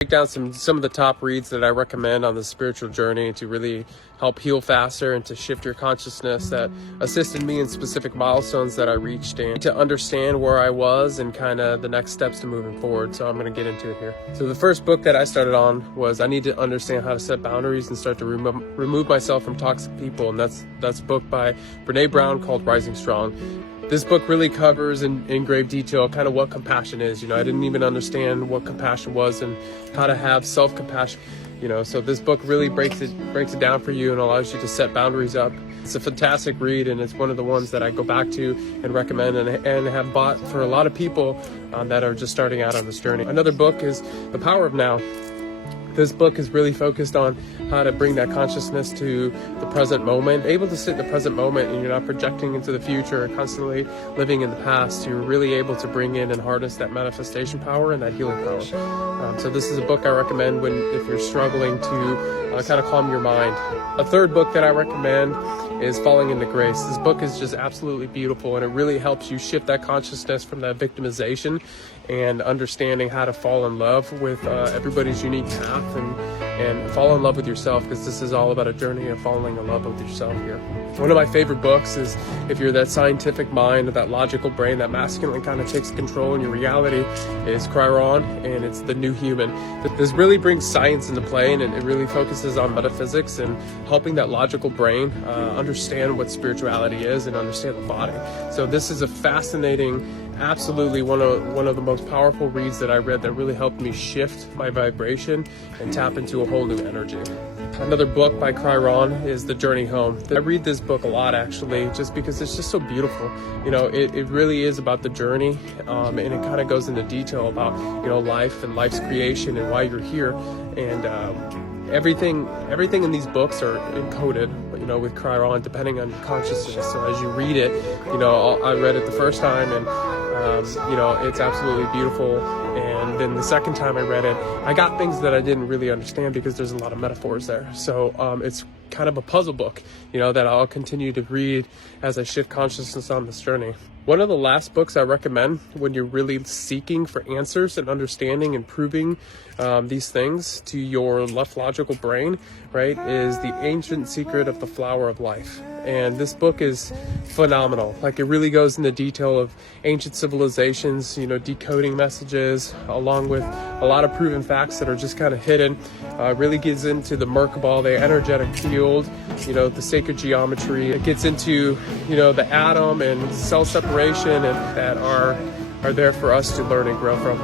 Break down some of the top reads that I recommend on the spiritual journey to really help heal faster and to shift your consciousness, that assisted me in specific milestones that I reached and to understand where I was and kind of the next steps to moving forward. So I'm going to get into it here. So the first book that I started on was I Need to Understand How to Set Boundaries and Start to Remove Myself from Toxic People, and that's a book by Brene Brown called Rising Strong. This book really covers in grave detail kind of what compassion is. I didn't even understand what compassion was and how to have self-compassion. So this book really breaks it down for you and allows you to set boundaries up. It's a fantastic read, and it's one of the ones that I go back to and recommend and have bought for a lot of people that are just starting out on this journey. Another book is The Power of Now. This book is really focused on how to bring that consciousness to the present moment, able to sit in the present moment, and you're not projecting into the future or constantly living in the past. You're really able to bring in and harness that manifestation power and that healing power. So this is a book I recommend if you're struggling to kind of calm your mind. A third book that I recommend is Falling into Grace. This book is just absolutely beautiful, and it really helps you shift that consciousness from that victimization and understanding how to fall in love with everybody's unique path and fall in love with yourself, because this is all about a journey of falling in love with yourself here. One of my favorite books is, if you're that scientific mind or that logical brain, that masculine kind of takes control in your reality, is Chiron, and it's The New Human. This really brings science into play, and it really focuses on metaphysics and helping that logical brain understand what spirituality is and understand the body. So this is a fascinating, absolutely one of the most powerful reads that I read that really helped me shift my vibration and tap into a whole new energy. Another book by Chiron is The Journey Home. I read this book a lot, actually, just because it's just so beautiful. It really is about the journey, and it kind of goes into detail about life and life's creation and why you're here, and everything in these books are encoded with Chiron, depending on your consciousness. So as you read it, I read it the first time, and it's absolutely beautiful. And then the second time I read it, I got things that I didn't really understand because there's a lot of metaphors there. So it's kind of a puzzle book, that I'll continue to read as I shift consciousness on this journey. One of the last books I recommend when you're really seeking for answers and understanding and proving these things to your left logical brain, right, is The Ancient Secret of the Flower of Life. And this book is phenomenal. Like, it really goes into detail of ancient civilizations, decoding messages, along with a lot of proven facts that are just kind of hidden. Really gets into the Merkabah, the energetic field, the sacred geometry. It gets into, the atom and cell separation, and that are there for us to learn and grow from.